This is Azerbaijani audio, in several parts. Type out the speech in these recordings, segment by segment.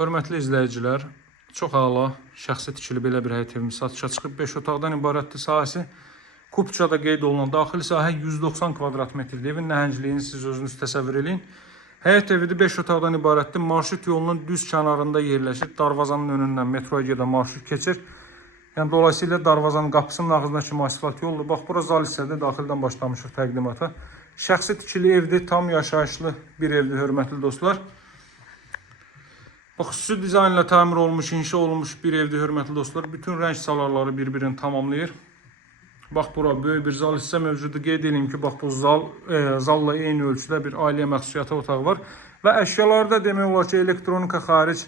Hörmətli izləyicilər, çox əla şəxsi tikili belə bir həyət evimiz satışa çıxıb 5 otaqdan ibarətdir. Sahəsi Kupçada qeyd olunan daxili sahə 190 kvadrat metrdir. Evin nəhəncliyini siz özünüz təsəvvür edin. Həyət evi 5 otaqdan ibarətdir. Marşrut yolunun düz kənarında yerləşir. Darvazanın önündən metroya gedən marşrut keçir. Yəni dolayısıyla darvazanın qapısının ağzına kimi asfalt yoldur. Bax, bura zal hissədə daxildən başlamışıq təqdimata. Şəxsi tikili evdir, tam yaşayışlı bir evdir, hörmətli dostlar. Bax, xüsusi dizaynla təmir olmuş, inşa olunmuş bir evdir, hörmətli dostlar. Bütün rəng salarları bir-birini tamamlayır. Bax, bura böyük bir zal hissə mövcuddur. Qeyd edeyim ki, bax, bu zalla eyni ölçüdə bir ailəyə məxsus yataq otağı var. Və əşyalarda demək olar ki, elektronika xaric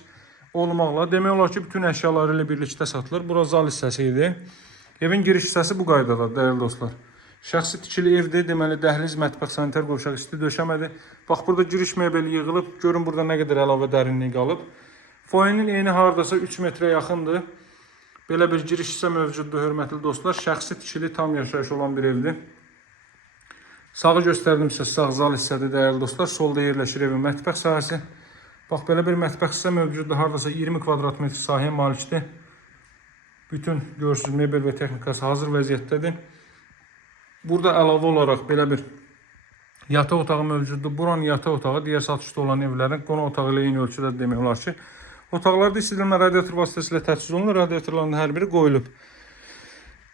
olmaqla, demək olar ki, bütün əşyaları ilə birlikdə satılır. Bura zal hissəsi idi. Evin giriş hissəsi bu qaydadadır, dəyərli dostlar. Şəxsi tikili evdir, deməli, dəhliz, mətbəx, sanitar qovşaq, isti döşəmədir. Bax, burada giriş mebeli yığılıb, görün burada nə qədər əlavə dərinliyi qalıb. Foyenin eni hardasa 3 metrə yaxındır. Belə bir giriş hissə mövcuddur, hörmətli dostlar. Şəxsi tikili, tam yaşayış olan bir evdir. Sağı göstərdimsə, sağ zal hissədir, dəyərli dostlar. Solda yerləşir evin mətbəx sahəsi. Bax, belə bir mətbəx hissə mövcuddur, hardasa 20 kvadrat metr sahəyə malikdir. Bütün görürsünüz, mebel və texnikası hazır vəziyyətdədir. Burada əlavə olaraq belə bir yataq otağı mövcuddur. Buranın yataq otağı digər satışda olan evlərin qonaq otağı ilə eyni ölçüdə demək olar ki. Otaqlarda istilmə radiator vasitəsilə təchiz olunur. Radiatorların hər biri qoyulub.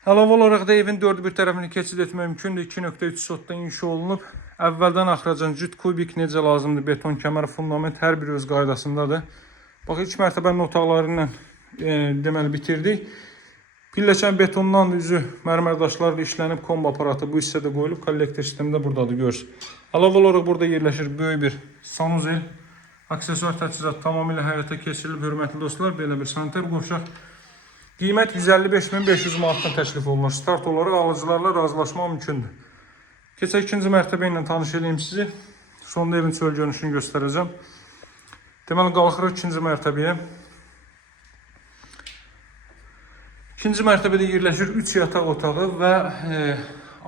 Əlavə olaraq da evin dörd bir tərəfini keçid etmək mümkündür. 2.3 sotda inşa olunub. Əvvəldən axıracan cüt kubik necə lazımdır, beton kəmər, fundament hər biri öz qaydasındadır. Bax, ilk mərtəbənin otaqları ilə deməli bitirdik. Pilləkən betondan üzü mərmər daşlarla işlənib, kombo aparatı bu hissədə qoyulub, kollektor sistemi də buradadır, görürsünüz. Əlavə olaraq burada yerləşir böyük bir sanuzel. Aksesuar təchizat tamamilə həyata keçirilib, hörmətli dostlar. Belə bir sanitar qovşaq. Qiymət 155.500 manatdan təklif olunur. Start olaraq alıcılarla razılaşmaq mümkündür. Keçək ikinci mərtəbə ilə tanış edeyim sizi. Sonda evin çöl görünüşünü göstərəcəm. Deməli, qalxırıq ikinci mərtəbəyə. İkinci mərtəbədə yerləşir 3 yataq otağı və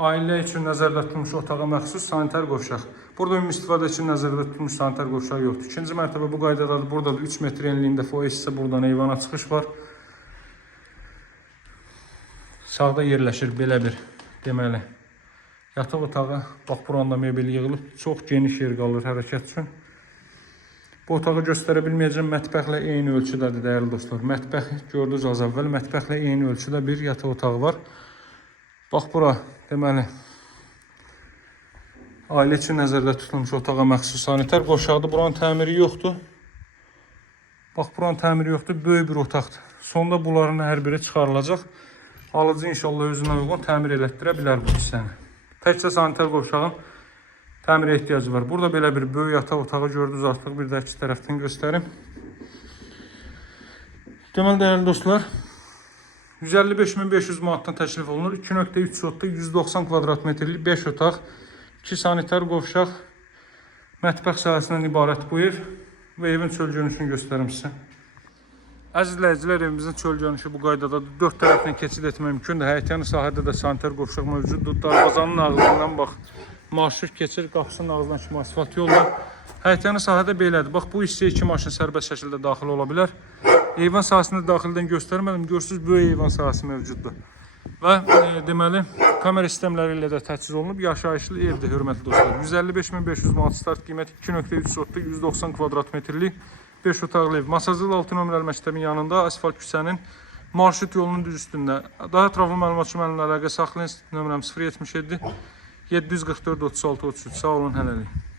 ailə üçün nəzərdə tutulmuş otağa məxsus sanitar qovşaq. Burada ümumi istifadə üçün nəzərdə tutulmuş sanitar qovşaq yoxdur. İkinci mərtəbə bu qaydadadır. Burada da 3 metr enliyində foye hissə, buradan eyvana çıxış var. Sağda yerləşir belə bir deməli yataq otağı. Bax, buranda mebel yığılıb. Çox geniş yer qalır hərəkət üçün. Bu otağı göstərə bilməyəcəm, mətbəxlə eyni ölçüdədir, dəyərli dostlar. Mətbəx gördünüz az əvvəl, mətbəxlə eyni ölçüdə bir yataq otağı var. Bax, bura deməli ailə üçün nəzərdə tutulmuş otağa məxsus sanitar qovşaqdır. Buranın təmiri yoxdur. Bax, buranın təmiri yoxdur, böyük bir otaqdır. Sonda bunların hər biri çıxarılacaq. Alıcı inşallah özünə uyğun təmir elətdirə bilər bu hissəni. Təkcə sanitar qovşağın təmirə ehtiyacı var. Burada belə bir böyük yataq otağı gördünüz artıq. Bir də iki tərəfdən göstərim. Deməli, dəyərli dostlar, 155.500 manatdan təklif olunur. 2.3 sotda 190 kvadrat metrlik 5 otaq, 2 sanitar qovşaq, mətbəx sahəsindən ibarət bu ev və evin çöl görünüşünü göstərim sizə. Əziz izləyicilər, evimizin çöl görünüşü bu qaydadadır. 4 tərəfdən keçid etmək mümkündür. Həyətyanı sahədə də sanitar qovşaq mövcuddur. Darvazanın ağzından bax, marşrut keçir, qapısının ağzından kimi asfalt yollar. Həyətyanı sahədə belədir. Bax, bu hissəyə 2 maşın sərbəst şəkildə daxil ola bilər. Eyvan sahəsində daxildən göstərmədim. Görürsünüz, böyük eyvan sahəsi mövcuddur. Və deməli, kamera sistemləri ilə də təchiz olunub. Yaşayışlı evdir, hörmətli dostlar. 155.500 manat start qiymət, 2.3 sotda 190 kvadrat metrlik 5 otaqlı ev. Masazlı 6 nömrəli məktəbin yanında, asfalt küçənin marşrut yolunun düz üstündə. Daha ətraflı məlumat üçün mənimlə əlaqə saxlayın. Nömrəm 077 744 36 33. Sağ olun, hələlik.